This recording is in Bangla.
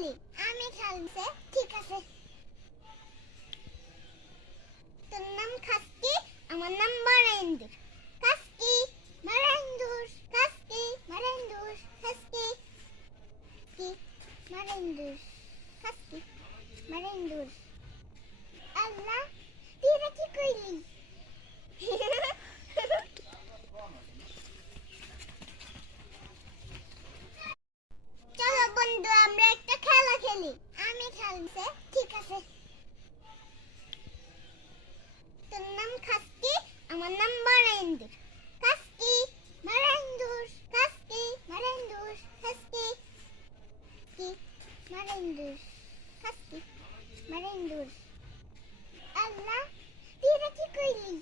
খেলি। আমি খেলছে ঠিক আছে। তোর নাম খাসকি, আমার নাম বারাইন্দুর। খাসকি বারাইন্দুর, খাসকি বারাইন্দুর, খাসকি কি বারাইন্দুর, খাসকি বারাইন্দুর। আল্লাহ, তুই এটা কি কইলি? চলো বন্ধু, আমরা একটা খেলা খেলি। আমি খেলছে ঠিক আছে। তোর নাম খাসকি, আমার নাম বারাইন্দুর। খাসকি বারাইন্দুর, খাসকি বারাইন্দুর, খাসকি কি বারাইন্দুর, খাসকি বারাইন্দুর। আল্লাহ, তুই এটা কি কইলি?